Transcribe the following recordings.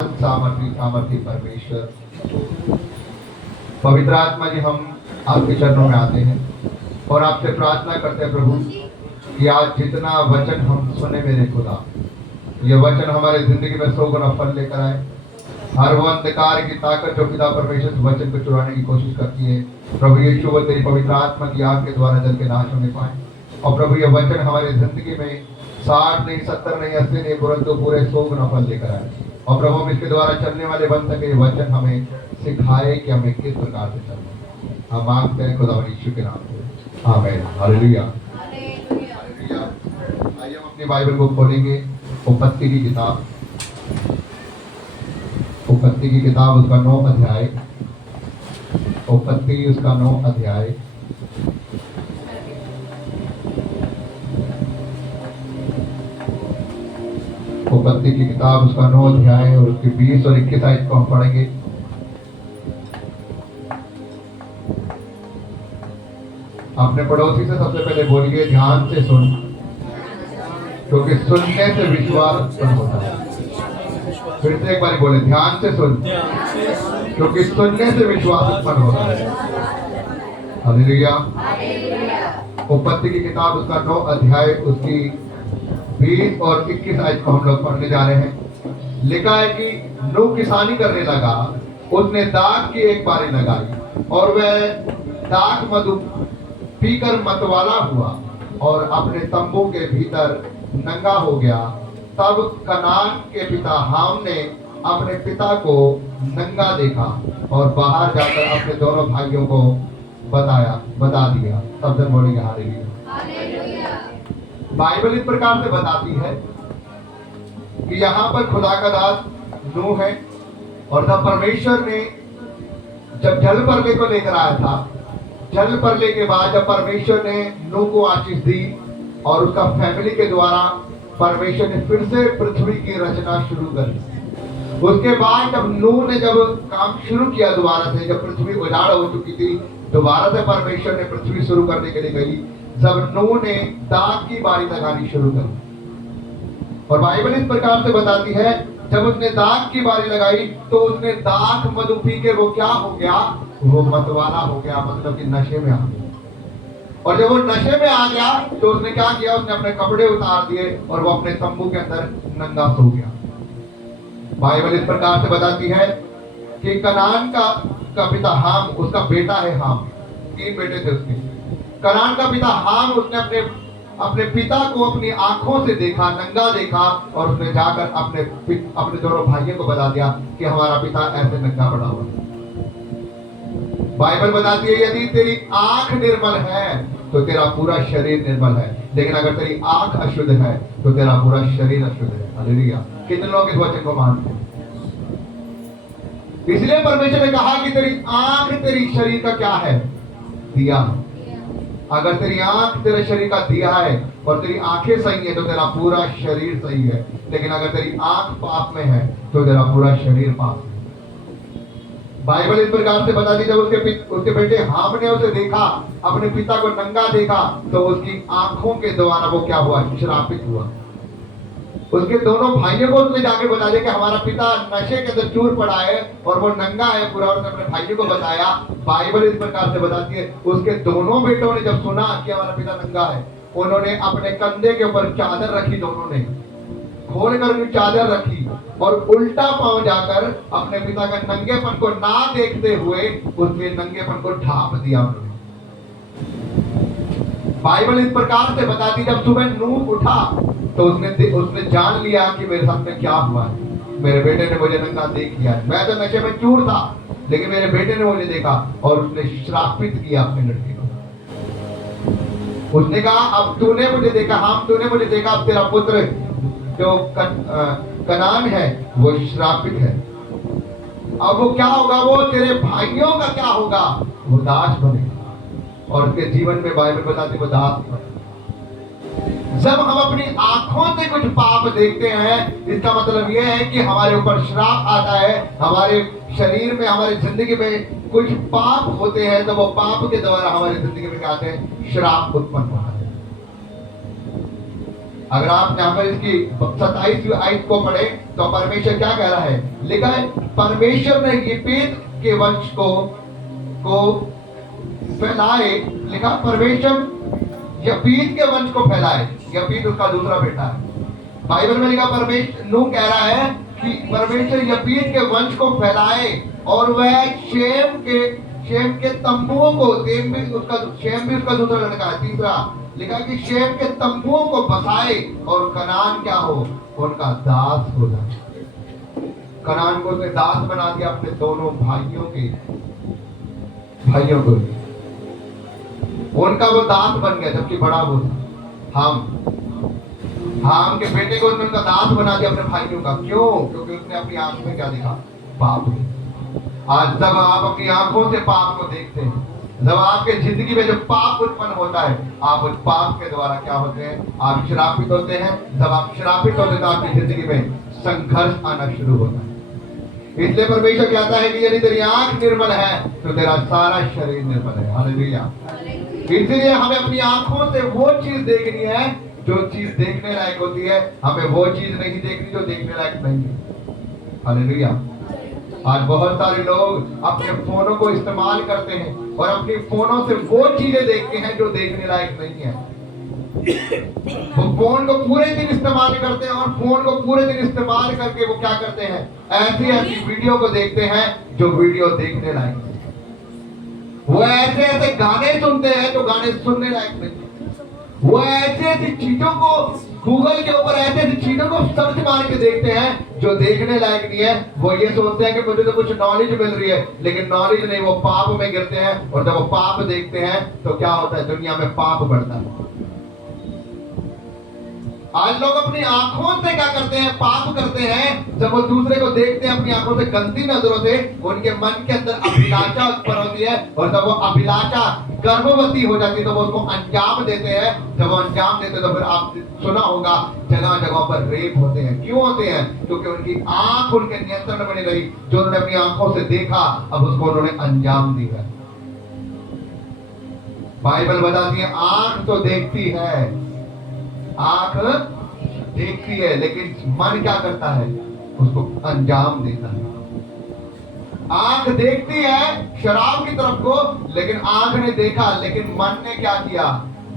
सामर्थी सामर्थी परमेश्वर पवित्र आत्मा जी, हम आपके चरणों में आते हैं और आपसे प्रार्थना करते हैं प्रभु कि आज जितना वचन हम सुने मेरे खुदा, ये वचन हमारे जिंदगी में 100 गुना फल लेकर आए। हर वो अंधकार की ताकत जो पिता परमेश्वर इस वचन को चुराने की कोशिश करती है, प्रभु यीशु वो तेरी पवित्र आत्मा की आग के द्वारा जल के नाश होने पाए। और प्रभु ये वचन हमारे जिंदगी में 60 नहीं, 70 नहीं, 80 नहीं, परंतु पूरे 100 गुना फल लेकर आए। और प्रभु हम इसके द्वारा चलने वाले बन सके, वचन हमें सिखाए कि हमें किस प्रकार से चलना। हम मांगते हैं खुदा यीशु के नाम से, आमीन, हालेलुया। आइए हम अपनी बाइबल को खोलेंगे। उत्पत्ति की किताब, उत्पत्ति की किताब उसका 9 अध्याय, उत्पत्ति उसका 9 अध्याय। उत्पत्ति की किताब उसका 9 अध्याय और उसके 20 और 21 आयत को हम पढ़ेंगे। अपने पड़ोसी से सबसे पहले बोलिए, ध्यान से सुन, क्योंकि सुनने से विश्वास उत्पन्न होता है। फिर से एक बार बोले, ध्यान से सुन, क्योंकि सुनने से विश्वास उत्पन्न होता है। हालेलुया। उत्पत्ति की किताब उसका 9 अध्याय उसकी 20 और 21 आयत को हम लोग पढ़ने जा रहे हैं। लिखा है कि नूह किसानी करने लगा, उसने दाख की एक बारी लगाई और वह दाख मधु पीकर मतवाला हुआ और अपने तंबू के भीतर नंगा हो गया। तब कनान के पिता हाम ने अपने पिता को नंगा देखा और बाहर जाकर अपने दोनों भाइयों को बता दिया। सब जन बोलेंगे हालेलुया। बाइबल इस प्रकार से बताती है कि यहाँ पर खुदा का दास नूह है और जब परमेश्वर ने जब जल परले को लेकर आया था, जल परले के बाद जब परमेश्वर ने नूह को आशीष दी और उसका फैमिली के द्वारा परमेश्वर ने फिर से पृथ्वी की रचना शुरू कर दी। उसके बाद जब नूह ने जब काम शुरू किया दोबारा से, जब पृथ्वी उजाड़ हो चुकी थी, दोबारा से परमेश्वर ने पृथ्वी शुरू करने के लिए गई। जब नूह ने दाख की बारी लगानी शुरू कर, और बाइबल इस प्रकार से बताती है जब उसने दाख की बारी लगाई तो उसने दाख मधु पी के वो क्या हो गया, वो मतवाला हो गया, मतलब कि नशे में आ गया। और जब वो नशे में आ गया तो उसने क्या किया, उसने अपने कपड़े उतार दिए और वो अपने तंबू के अंदर नंगा सो गया। बाइबल इस प्रकार से बताती है कि कनान का पिता हाम, उसका बेटा है हाम, 3 बेटे थे उसके। कनान का पिता हाम, उसने अपने पिता को अपनी आंखों से देखा, नंगा देखा, और उसने जाकर अपने दोनों भाइयों को बता दिया कि हमारा पिता ऐसे नंगा पड़ा हुआ है। बाइबल बताती है यदि तेरी आंख निर्मल है तो तेरा पूरा शरीर निर्मल है, लेकिन अगर तेरी आंख अशुद्ध है तो तेरा पूरा शरीर अशुद्ध है। हालेलुया। कितने लोग इस वचन को मानते हैं? इसलिए परमेश्वर ने कहा कि तेरी आंख तेरी शरीर का क्या है, दिया है। अगर तेरी आंख तेरे शरीर का दिया है और तेरी आंखें सही है तो तेरा पूरा शरीर सही है, लेकिन अगर तेरी आंख पाप में है तो तेरा पूरा शरीर पाप है। बाइबल इस प्रकार से बताती, जब उसके बेटे हाम ने उसे देखा, अपने पिता को नंगा देखा, तो उसकी आंखों के द्वारा वो क्या हुआ, श्रापित हुआ। उसके दोनों भाइयों को उसने जाके बता दिया कि हमारा पिता नशे के अंदर चूर पड़ा है और वो नंगा है पूरा, और उसने अपने भाइयों को बताया। बाइबल इस प्रकार से बताती है उसके दोनों बेटों ने जब सुना कि हमारा पिता नंगा है, उन्होंने अपने कंधे के ऊपर चादर रखी, दोनों ने खोल कर उनकी चादर रखी और उल्टा पांव जाकर अपने पिता का नंगेपन को ना देखते हुए उसके नंगेपन को ढांप दिया उन्होंने। बाइबल इस प्रकार से बताती, जब सुबह नूह उठा तो उसने जान लिया कि मेरे साथ में क्या हुआ है। मेरे बेटे ने मुझे नंगा देख लिया है, मैं तो नशे में चूर था, लेकिन मेरे बेटे ने मुझे देखा और उसने श्रापित किया अपने लड़के को। उसने कहा अब तूने मुझे देखा, हम तूने मुझे देखा, अब तेरा पुत्र जो कनान है वो श्रापित है। अब वो क्या होगा, वो तेरे भाइयों का क्या होगा, वो दास बनेगा। और उसके जीवन में बाइबल बताती वो दास बनेगा। जब हम अपनी आंखों से कुछ पाप देखते हैं, इसका मतलब यह है कि हमारे ऊपर श्राप आता है, हमारे शरीर में, हमारी जिंदगी में कुछ पाप होते हैं, तो वो पाप के द्वारा हमारी जिंदगी में क्या आते हैं, श्राप उत्पन्न होता है। अगर आप यहाँ पर इसकी 27वीं आयत को पढ़े तो परमेश्वर क्या कह रहा है, लिखा है परमेश्वर ने यपेत के वंश को फैलाए, लिखा परमेश्वर यपीत के वंश को फैलाए। यपीत उसका दूसरा बेटा है। बाइबल में लिखा परमेश्वर नूह कह रहा है कि परमेश्वर यपीत के वंश को फैलाए और वह शेम के तंबुओं को, शेम भी उसका दूसरा लड़का है, तीसरा लिखा कि शेम के तंबुओं को बसाए और कनान क्या हो, उनका दास हो जाए। कनान को उसने दास बना दिया अपने दोनों भाइयों को, उनका वो दास बन गया, जबकि बड़ा वो था हाम के बेटे को उसने उनका दास बना दिया अपने भाइयों का। क्यों? क्योंकि उसने अपनी आंख में क्या देखा, पाप। आज जब आप अपनी आंखों से पाप को देखते हैं, जब आपके जिंदगी में जब पाप उत्पन्न होता है, आप उस पाप के द्वारा क्या होते हैं, आप श्रापित होते हैं। जब आप श्रापित होते हैं तो आपकी जिंदगी में संघर्ष आना शुरू होता है। इसलिए परमेश्वर कहता है कि यदि तेरी आंख निर्मल है तो तेरा सारा शरीर निर्मल है। हालेलुया। इसलिए हमें अपनी आंखों से वो चीज देखनी है जो चीज देखने लायक होती है, हमें वो चीज नहीं देखनी जो देखने लायक नहीं है। हालेलुया। आज बहुत सारे लोग अपने फोनों को इस्तेमाल करते हैं और अपनी फोनों से वो चीजें देखते हैं जो देखने लायक नहीं है। वो फोन को पूरे दिन इस्तेमाल करते हैं और फोन को पूरे दिन इस्तेमाल करके वो क्या करते हैं, ऐसी वीडियो को देखते हैं जो वीडियो देखने लायक नहीं। वो ऐसे गाने सुनते हैं जो गाने सुनने लायक नहीं। वो ऐसी चीजों को गूगल के ऊपर ऐसी चीजों को सर्च मार के देखते हैं जो देखने लायक नहीं है। वो ये सोचते हैं कि मुझे तो कुछ नॉलेज मिल रही है, लेकिन नॉलेज नहीं, वो पाप में गिरते हैं। और जब वो पाप देखते हैं तो क्या होता है, दुनिया में पाप बढ़ता है। आज लोग अपनी आंखों से क्या करते हैं, पाप करते हैं। जब वो दूसरे को देखते हैं अपनी आंखों से गंदी नजरों से, उनके मन के अंदर अभिलाषा उत्पन्न होती है और जब वो अभिलाषा गर्भवती हो जाती है तो वो उसको अंजाम देते हैं। जब वो अंजाम देते हैं तो फिर आप सुना होगा जगह जगह पर रेप होते हैं। क्यों होते हैं? क्योंकि उनकी आंख उनके नियंत्रण में नहीं रही। जो उन्होंने अपनी आंखों से देखा अब उसको उन्होंने अंजाम दिया। बाइबल बताती है आंख तो देखती है, आंख देखती है, लेकिन मन क्या करता है, उसको अंजाम देता है। आंख देखती है शराब की तरफ को, लेकिन आंख ने देखा, लेकिन मन ने क्या किया,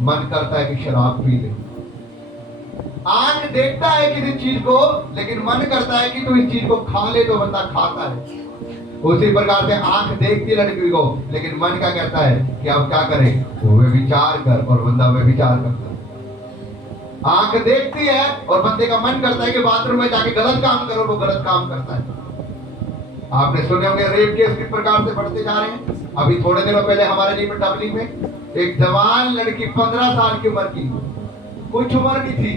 मन करता है कि शराब पी ले। आंख देखता है किसी चीज को, लेकिन मन करता है कि तू इस चीज को खा ले, तो बंदा खाता है। उसी प्रकार से आंख देखती है लड़की को, लेकिन मन क्या कहता है कि अब क्या करे, वे विचार कर, और बंदा वे विचार करता है। आंख देखती है और बंदे का मन करता है कि बाथरूम में जाके गलत काम करो, वो गलत काम करता है। आपने सुने होंगे रेप केस किस प्रकार से बढ़ते जा रहे हैं। अभी थोड़े दिनों पहले हमारे लिए डबलिंग में एक जवान लड़की 15 साल की उम्र की, कुछ उम्र की थी,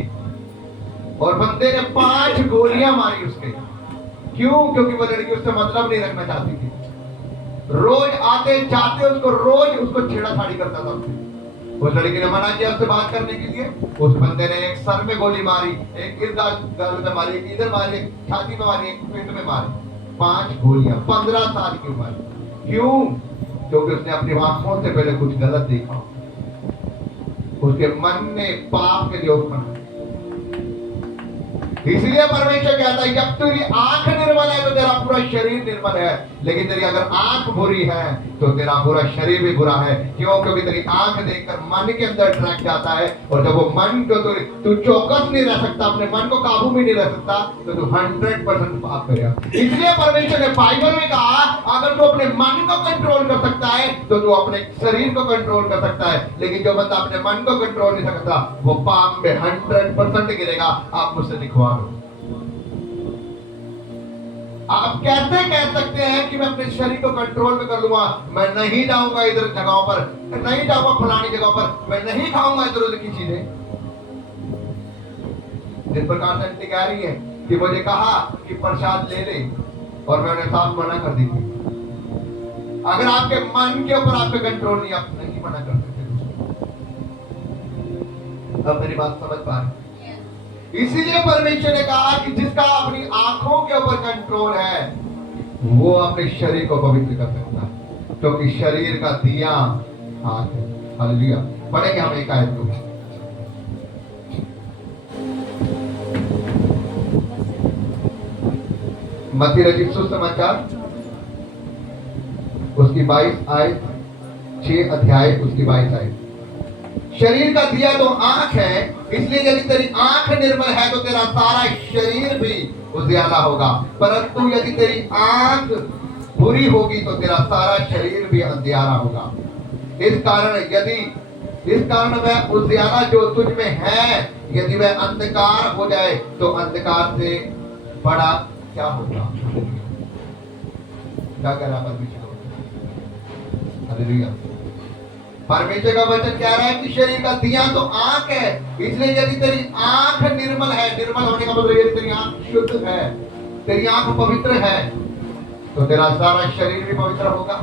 और बंदे ने 5 गोलियां मारी उसके। क्यों? क्योंकि वो लड़की उससे मतलब नहीं रखना चाहती थी। रोज आते जाते उसको रोज उसको छेड़ाछाड़ी करता था। उस लड़की ने मना किया उससे बात करने के लिए। उस बंदे ने एक सर में गोली मारी, एक इधर गाल में मारी, एक इधर मारी, एक छाती में मारी, एक पेट में मारी। 5 गोलियां, 15 साल की उम्र। क्यों? क्योंकि उसने अपनी आंखों से पहले कुछ गलत देखा, उसके मन ने पाप के योग बना। इसलिए परमेश्वर कहता है जब तेरी आंख निर्मल है तो तेरा पूरा शरीर निर्मल है, लेकिन तेरी अगर आंख बुरी है तो तेरा पूरा शरीर भी बुरा है। क्यों? क्योंकि तेरी आंख देखकर मन के अंदर ट्रैक जाता है, और जब वो मन को तू चौकस नहीं रह सकता, अपने मन को काबू में नहीं रह सकता, तो तू 100% पाप करेगा। इसलिए परमेश्वर ने बाइबल में कहा अगर तू अपने मन को कंट्रोल कर सकता है तो तू अपने शरीर को कंट्रोल कर सकता है। लेकिन जो बंदा अपने मन को कंट्रोल नहीं सकता वो पाप में 100% गिरेगा। आप मुझसे लिखवा लो। आप कैसे कह सकते हैं कि मैं अपने शरीर को कंट्रोल में कर लूंगा, मैं नहीं जाऊंगा इधर जगहों पर, नहीं जाऊंगा फलानी जगहों पर, मैं नहीं खाऊंगा इधर उधर की चीजें। जिस प्रकार से आंटी कह रही है कि मुझे कहा कि प्रसाद ले ले और मैं उन्हें साफ मना कर दी थी। अगर आपके मन के ऊपर आपका कंट्रोल नहीं, आप नहीं मना कर सकते। अब मेरी बात समझ पा रहे? इसीलिए परमेश्वर ने कहा कि जिसका अपनी आंखों के ऊपर कंट्रोल है वो अपने शरीर को पवित्र कर सकता है, क्योंकि शरीर का दिया हाथ है। हालेलुया। पढ़ेंगे हम एक आयत को। मत्ती रचित सुसमाचार उसकी 22 आयत, 6 अध्याय उसकी 22 आयत। शरीर का दिया तो आंख है, इसलिए यदि तेरी आंख निर्मल है तो तेरा सारा शरीर भी उजियाला होगा। परंतु यदि तेरी आंख बुरी होगी तो तेरा सारा शरीर भी अंधियारा होगा। इस कारण वह उजियाला जो तुझ में है, यदि वह अंधकार हो जाए तो अंधकार से बड़ा क्या होगा। क्या कह रहा परमेश्वर? हालेलुया। परमेश्वर का वचन कह रहा है कि शरीर का दिया तो आंख है, इसलिए यदि तेरी आंख निर्मल है, निर्मल होने का मतलब यदि तेरी आंख शुद्ध है, तेरी आंख पवित्र है, तो तेरा सारा शरीर भी पवित्र होगा।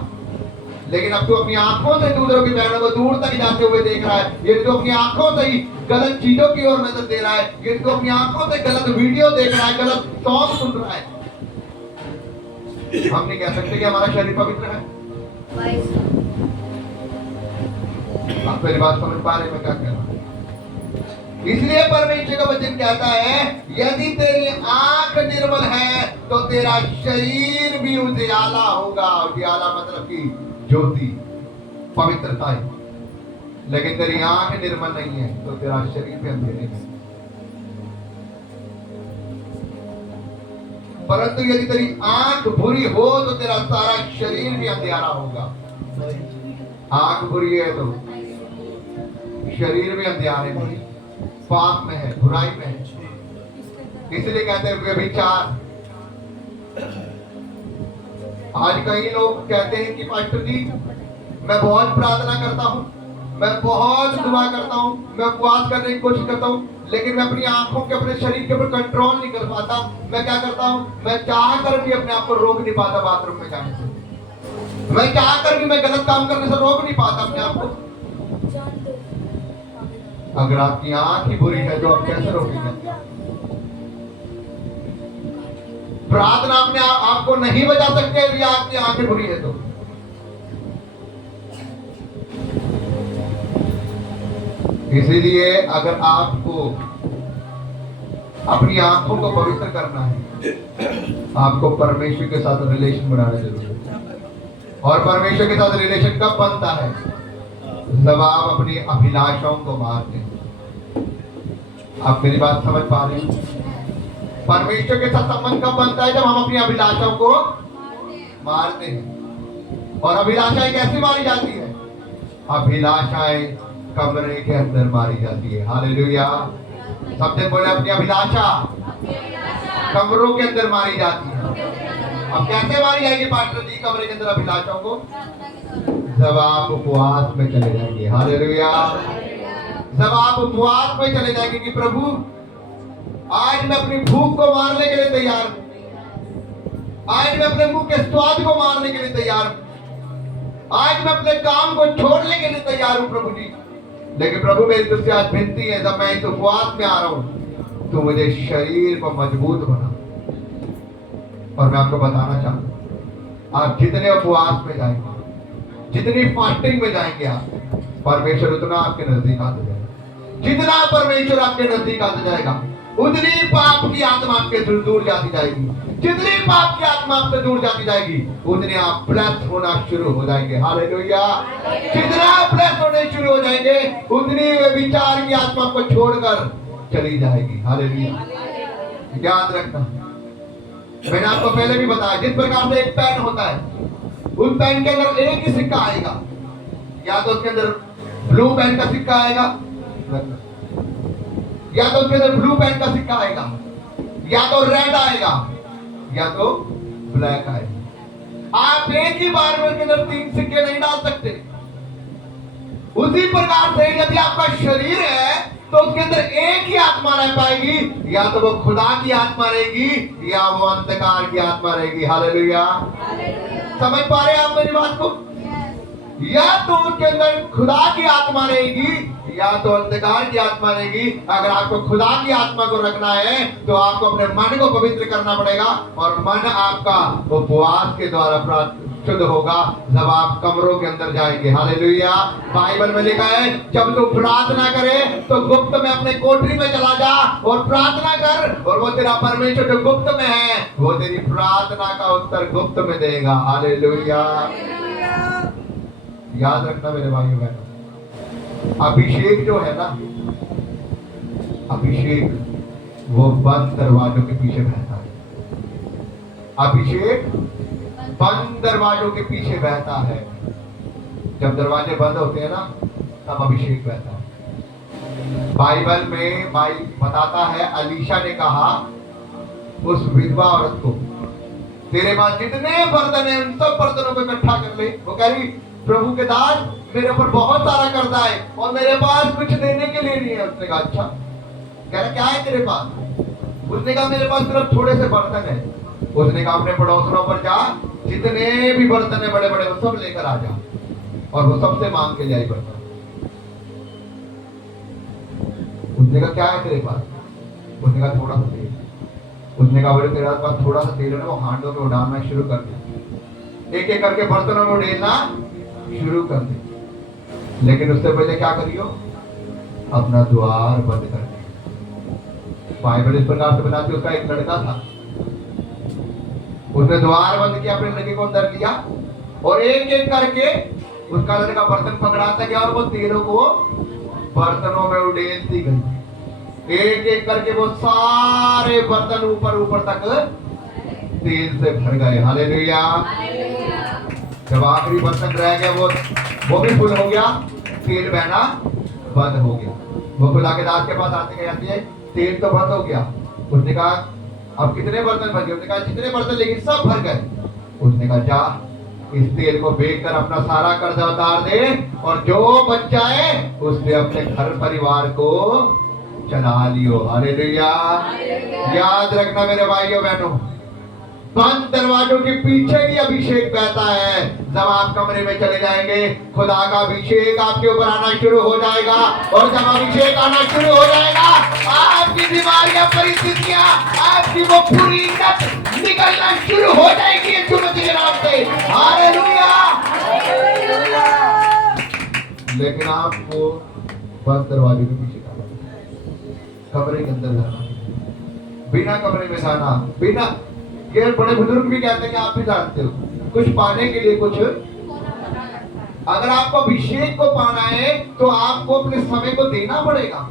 लेकिन अब तू अपनी आंखों से दूसरों की बहनों को दूर तक जाते हुए देख रहा है, यदि तू अपनी आंखों से ही गलत चीजों की ओर नजर दे रहा है, यदि तू अपनी आंखों से गलत वीडियो देख रहा है, गलत सॉन्ग सुन रहा है, हम नहीं कह सकते कि हमारा शरीर पवित्र है। आप मेरी बात समझ पा रहे मैं क्या कह रहा हूं? इसलिए परमेश्वर का वचन कहता है यदि तेरी आंख निर्मल है तो तेरा शरीर भी उजियाला होगा। उजियाला मतलब कि ज्योति, पवित्रता है। लेकिन तेरी आंख निर्मल नहीं है तो तेरा शरीर भी अंधेरे में। परंतु यदि तेरी आंख बुरी हो तो तेरा सारा शरीर भी अंधेरा होगा। आंख बुरी है तो शरीर भी अंधेरे में, पाप में है, बुराई में है। इसलिए कहते हैं व्यभिचार। आज कई लोग कहते हैं कि पास्टर जी मैं बहुत प्रार्थना करता हूं, मैं बहुत दुआ करता हूं, मैं उपवास करने की कोशिश करता हूं, लेकिन मैं अपनी आंखों के, अपने शरीर के ऊपर कंट्रोल नहीं कर पाता। मैं क्या करता हूं, मैं चाह कर भी अपने आप को रोक नहीं पाता बाथरूम में जाने से। मैं चाह कर भी मैं गलत काम करने से रोक नहीं पाता अपने आप को। अगर आपकी आंख ही बुरी है तो आप कैसे रोकेंगे? प्रार्थना अपने आपको नहीं बचा सकते यदि आपकी आंखें बुरी है तो। इसीलिए अगर आपको अपनी आंखों को पवित्र करना है, आपको परमेश्वर के साथ रिलेशन बनाना जरूरी है। और परमेश्वर के साथ रिलेशन कब बनता है? जब आप अपनी अभिलाषाओं को मारते हैं। आप मेरी बात समझ पा रहे हैं? परमेश्वर के साथ संबंध कब बनता है? जब हम अपनी अभिलाषाओं को मारते हैं। और अभिलाषाएं कैसे मारी जाती है? अभिलाषाएं कमरे के अंदर मारी जाती है। हालेलुया। सबसे बोले अपनी अभिलाषा कमरों के अंदर मारी जाती है। अब कैसे मारी जाएगी पास्टर जी कमरे के अंदर अभिलाषाओं को? जब आप उपवास में चले जाएंगे। हालेलुया। जब आप उपवास में चले जाएंगे कि प्रभु आज मैं अपनी भूख को मारने के लिए तैयार हूं, आज मैं अपने मुंह के स्वाद को मारने के लिए तैयार हूं, आज मैं अपने काम को छोड़ने के लिए तैयार हूं प्रभु जी। लेकिन प्रभु मेरी तुझसे आज विनती है, जब मैं इस उपवास में आ रहा हूं तो मुझे शरीर को मजबूत बना। और मैं आपको बताना चाहता हूं, आप जितने उपवास में जाएंगे, जितनी फास्टिंग में जाएंगे, आप परमेश्वर उतना आपके नजदीक आते जाएगा। जितना परमेश्वर आपके नजदीक आते जाएगा उतनी पाप की आत्मा आपके दूर जाती जाएगी। जितनी पाप की आत्मा आपसे दूर जाती जाएगी उतने आप ब्लेस्ड होना शुरू हो जाएंगे। हालेलुया। जितना आप ब्लेस्ड होने शुरू हो जाएंगे उतनी विचार की आत्मा को छोड़कर चली जाएगी। हालेलुया। याद रखना, मैंने आपको पहले भी बताया, जिस प्रकार से एक पेन होता है, उस पेन के अंदर एक ही सिक्का आएगा, या तो उसके अंदर ब्लू पेन का सिक्का आएगा, या तो उसके अंदर ब्लू पेन का सिक्का आएगा, या तो रेड आएगा, या तो ब्लैक आएगा। आप एक ही बार में उसके अंदर 3 सिक्के नहीं डाल सकते। उसी प्रकार से यदि आपका शरीर है तो उसके अंदर एक ही आत्मा रह पाएगी, या तो वो खुदा की आत्मा रहेगी या वो अंधकार की आत्मा रहेगी। हालेलुया। समझ पा रहे हैं आप मेरी बात को? या तो उसके अंदर खुदा की आत्मा रहेगी या तो अंधकार की आत्मा रहेगी। अगर आपको खुदा की आत्मा को रखना है तो आपको अपने मन को पवित्र करना पड़ेगा, और मन आपका उपवास के द्वारा शुद्ध होगा जब आप कमरों के अंदर जाएंगे। हालेलुया। बाइबल में लिखा है जब तू प्रार्थना करे तो गुप्त में अपने कोठरी में चला जा और प्रार्थना कर, और वो तेरा परमेश्वर जो गुप्त में है वो तेरी प्रार्थना का उत्तर गुप्त में देगा। हालेलुया। याद रखना मेरे भाइयों बहनों, अभिषेक जो है ना, अभिषेक वो बंद दरवाजों के पीछे बहता है। अभिषेक बंद दरवाजों के पीछे बहता है। जब दरवाजे बंद होते हैं ना तब अभिषेक बहता है। बाइबल में भाई बताता है अलीशा ने कहा उस विधवा औरत को, तेरे पास जितने बर्तन है उन सब बर्तनों को इकट्ठा कर ले। वो कह रही प्रभु के दास मेरे ऊपर बहुत सारा कर्जा है और मेरे पास कुछ देने के लिए नहीं है। उसने कहा अच्छा, कह रहा क्या है तेरे पास? उसने कहा मेरे पास सिर्फ थोड़े से बर्तन है। उसने कहा अपने पड़ोसरों पर जा, जितने भी बर्तन है बड़े बड़े वो सब लेकर आ जा, और वो सबसे मांग के जाए बर्तन। उसने कहा क्या है तेरे पास? उसने कहा थोड़ा सा तेल। उसने कहा बोले तेरे पास थोड़ा सा तेल है ना, वो हांडों में उड़ाना शुरू कर दे, एक एक करके बर्तनों में उड़ेलना शुरू कर दे। लेकिन उससे पहले क्या करियो? अपना द्वार बंद कर दे। बाइबल इस प्रकार से बताती है, उसका एक लड़का था, उसने द्वार बंद किया, अपने लड़के को अंदर किया और एक एक करके उसका लड़का बर्तन पकड़ाता गया और वो तेलों को बर्तनों में उड़ेलती गई। एक एक करके वो सारे बर्तन ऊपर ऊपर तक तेल से भर गए। हालेलुया। जब आखिरी बर्तन रह गया वो भी फुल हो गया, तेल बहना बंद हो गया। वो खुदा के दास के पास आते कहती है तेल तो बंद हो गया। उसने कहा अब कितने बर्तन बच गए? उसने कहा जितने बर्तन लेकिन सब भर गए। उसने कहा जा इस तेल को बेचकर अपना सारा कर्जा उतार दे और जो बच जाए उससे अपने घर परिवार को चला लियो। हालेलुया। याद रखना मेरे भाइयों बहनों, बंद दरवाजों के पीछे भी अभिषेक बहता है। जब आप कमरे में चले जाएंगे खुदा का अभिषेक आपके ऊपर आना शुरू हो जाएगा, और जब अभिषेक आना शुरू हो जाएगा आपकी बीमारियां, परिस्थितियां, आपकी वो पूरी निकलना शुरू हो जाएगी यीशु मसीह के नाम से। हालेलुया। लेकिन आपको बंद दरवाजे के पीछे कमरे के अंदर जाना, बिना कमरे में जाना, बिना, ये बड़े बुजुर्ग भी कहते हैं कि आप भी जानते हो, कुछ पाने के लिए कुछ, अगर आपको अभिषेक को पाना है तो आपको अपने समय को देना पड़ेगा।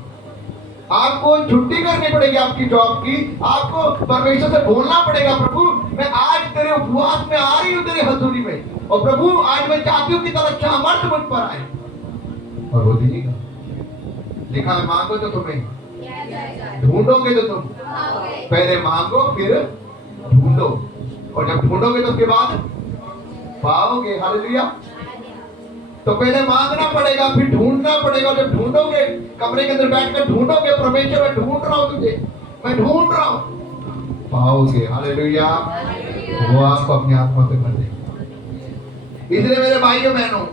आपको छुट्टी करनी पड़ेगी आपकी जॉब की, आपको परमेश्वर से बोलना पड़ेगा प्रभु मैं आज तेरे उपवास में आ रही हूँ तेरे हजूरी में, और प्रभु आज मैं चाहती हूँ कि तेरा सामर्थ्य मुझ पर आए, और वो दीजिएगा। लिखा है मांगो तो तुम्हें, ढूंढोगे तो तुम, पहले मांगो फिर ढूंढो, और जब ढूंढोगे तो उसके बाद पाओगे। हालेलुया। तो पहले मांगना पड़ेगा फिर ढूंढना पड़ेगा, जब ढूंढोगे कमरे के अंदर बैठकर ढूंढोगे परमेश्वर मैं ढूंढ रहा हूं तुझे, मैं ढूंढ रहा हूं, पाओगे। हालेलुया। वो आपको अपनी आत्मा से भर देगा। इसलिए मेरे भाइयों बहनों,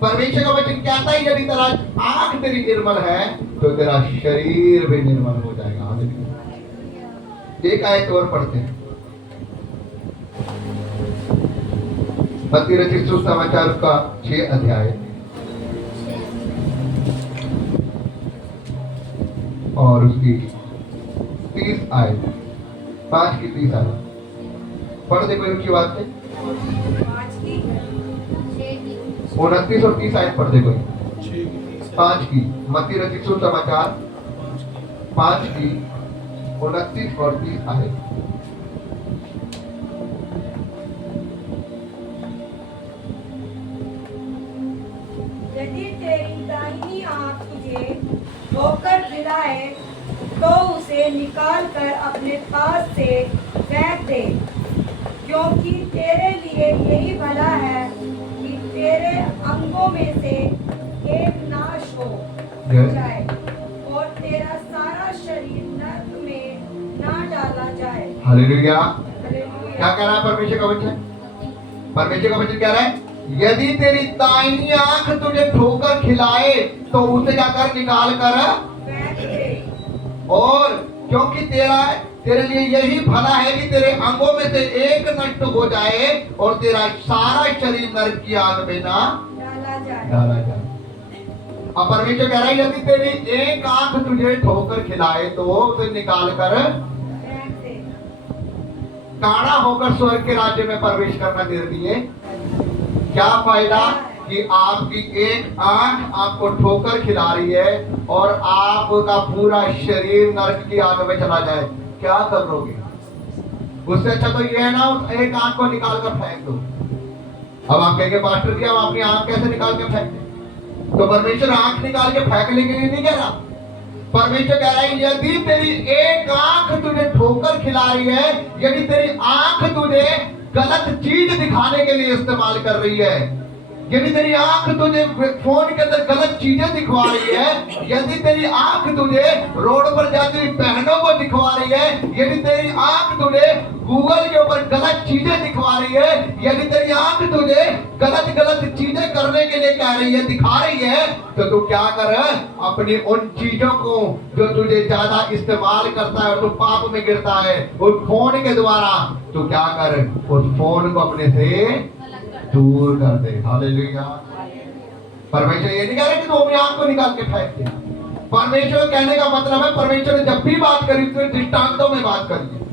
परमेश्वर का वचन कहता है यदि तेरा आंख तेरी निर्मल है तो तेरा शरीर भी निर्मल हो जाएगा। हालेलुया। एक आयत और पढ़ते हैं, मत्ती रचित सुसमाचार का 6 अध्याय और उसकी 30 आयत, 5 की 30 आयत पढ़ दे कोई उनकी बात से। 29 और 30 आयत पढ़ दे कोई। 5 की मत्ती रचित सुसमाचार 5 की 29 और 30 आयत। यदि तेरी दाहिनी आंख तुझे ठोकर खिलाए तो उसे निकाल कर अपने पास से फेंक दे, क्योंकि तेरे लिए यही भला है कि तेरे अंगों में से एक नाश हो जाए और तेरा सारा शरीर नरक में ना डाला जाए। हालेलुया। क्या कह रहा है परमेश्वर का वचन? परमेश्वर का वचन कह रहा है यदि तेरी दाहिनी आंख तुझे ठोकर खिलाए तो उसे क्या कर? निकाल कर फेंक दे, और क्योंकि तेरे लिए यही भला है कि तेरे अंगों में से एक नष्ट हो जाए और तेरा सारा शरीर नरक की आग में ना डाला जाए। अब परमेश्वर कह रहा है यदि तेरी एक आंख तुझे ठोकर खिलाए तो उसे निकाल कर काड़ा होकर स्वर्ग के राज्य में प्रवेश करना तेरे लिए क्या फायदा कि आपकी एक आंख आपको ठोकर खिला रही है और आपका पूरा शरीर नरक की आग में चला जाए, क्या कर लोगे? उससे अच्छा तो ये है ना एक आंख को निकाल कर फेंक दो। अब आप कहेंगे पास्टर जी हम अपनी आंख कैसे निकाल के फेंकते? तो परमेश्वर आंख निकाल के फेंकने के लिए नहीं कह रहा। परमेश्वर कह रहा है यदि तेरी एक आंख तुझे ठोकर खिला रही है, यदि तेरी आंख तुझे गलत चीज दिखाने के लिए इस्तेमाल कर रही है, यदि तेरी आंख तुझे फोन के अंदर गलत चीजें दिखवा रही है, यदि तेरी आंख तुझे रोड पर जाती हुई बहनों को दिखवा रही है, यदि तेरी आंख तुझे गूगल के ऊपर गलत चीजें दिखवा रही है, यदि तेरी आंख तुझे गलत गलत चीजें करने के लिए कह रही है, दिखा रही है, तो तू क्या कर अपनी उन चीजों को जो तुझे ज्यादा इस्तेमाल करता है और तू पाप में गिरता है उस फोन के द्वारा, तू क्या कर उस फोन को अपने से दूर कर दे। हालेलुया। परमेश्वर ये नहीं कह रहे कि तू अपनी आंख को निकाल के फेंक दे। परमेश्वर कहने का मतलब है परमेश्वर ने जब भी बात करी तो दृष्टांतों में बात करी।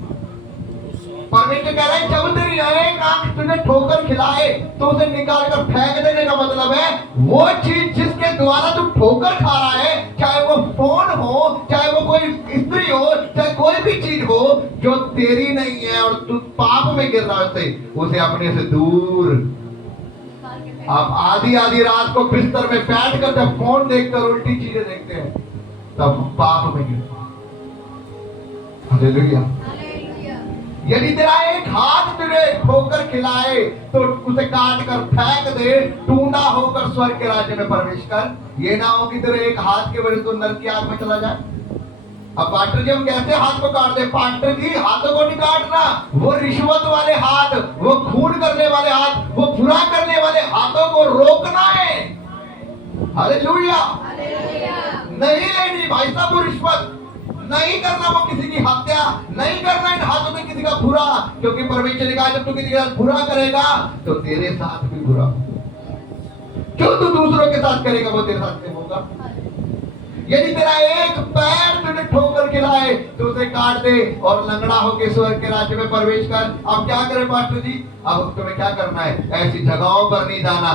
परमेश्वर कह रहा है जब तेरी एक आंख तुझे ठोकर खिलाए तो उसे निकाल कर फेंक देने का मतलब है वो चीज जिसके द्वारा तू ठोकर खा रहा है, चाहे वो फोन हो, चाहे वो कोई स्त्री हो, चाहे कोई भी चीज हो जो तेरी नहीं है और तू पाप में गिर रहा है, उसे अपने से दूर। आप आधी रात को बिस्तर में बैठ कर जब फोन देखकर उल्टी चीजें देखते हैं तब पाप में गिरते हैं। हालेलुया। यदि तेरा एक हाथ तुझे ठोकर खिलाए तो उसे काट कर फेंक दे, टूंडा होकर स्वर्ग के राज्य में प्रवेश कर। ये ना हो कि तेरे एक हाथ के वजह से तू नरक की आग में चला जाए। अब पास्टर जी हम कैसे हाथ को काट दे? पास्टर जी हाथों को नहीं काटना, वो रिश्वत वाले हाथ, वो खून करने वाले हाथ, वो बुरा करने वाले हाथों को रोकना है। हालेलुया। नहीं लेनी भाई साहब वो रिश्वत, नहीं करना वो किसी की हत्या, नहीं करना इन हाथों में किसी का बुरा, क्योंकि परमेश्वर ने कहा जब तू किसी का बुरा करेगा तो तेरे साथ भी बुरा। जो तू दूसरों के साथ करेगा वो तेरे साथ भी होगा। यदि तेरा एक पैर तुझे ठोकर खिलाए तो उसे काट दे और लंगड़ा होकर स्वर्ग के राज्य में प्रवेश कर। अब क्या करे पास्टर जी? अब तुम्हें क्या करना है? ऐसी जगहों पर नहीं जाना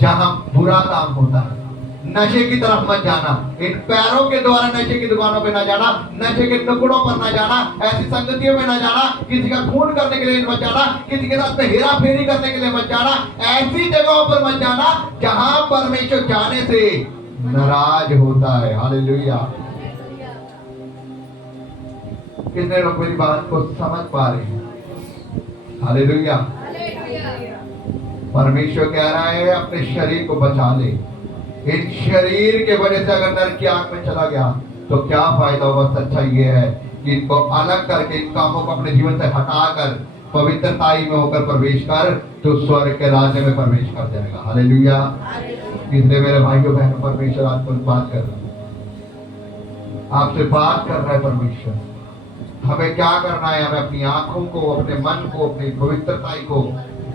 जहां बुरा काम होता है। नशे की तरफ मत जाना, इन पैरों के द्वारा नशे की दुकानों पे ना जाना, नशे के टुकड़ों पर ना जाना, ऐसी संगतियों में ना जाना, किसी का खून करने के लिए मत जाना, किसी के साथ में हेरा फेरी करने के लिए मत जाना, ऐसी जगहों पर मत जाना जहां परमेश्वर जाने से नाराज होता है। हालेलुया। कितने लोग मेरी बात को समझ पा रहे हैं? हालेलुया। परमेश्वर कह रहा है अपने शरीर को बचा ले। इस शरीर के वजह से अगर नरक की आग में चला गया तो क्या फायदा होगा? सच्चाई ये है कि इनको अलग करके इन कामों को अपने जीवन से हटाकर पवित्रताई में होकर प्रवेश कर तो स्वर्ग के राज्य में प्रवेश कर जाएगा। हालेलुया। इसलिए मेरे भाइयों बहनों परमेश्वर आपको बात कर रहा है, आपसे बात कर रहा है परमेश्वर। हमें क्या करना है? हमें अपनी आंखों को, अपने मन को, अपनी पवित्रताई को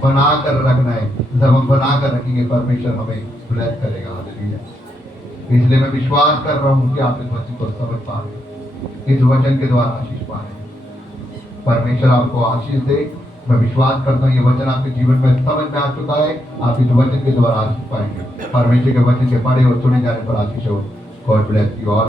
बना कर रखना है। जब हम बना कर रखेंगे परमेश्वर हमें ब्लेस करेगा। हालेलुया। इसलिए मैं विश्वास कर रहा हूँ कि आप इस वचन को समझ पा रहे, इस वचन के द्वारा आशीष पा रहे। परमेश्वर आपको आशीष दे। मैं विश्वास करता हूँ ये वचन आपके जीवन में समझ में आ चुका है। आप इस वचन के द्वारा आशीष पाएंगे। परमेश्वर के वचन के पढ़े और सुने जाने पर आशीष हो। God bless you all.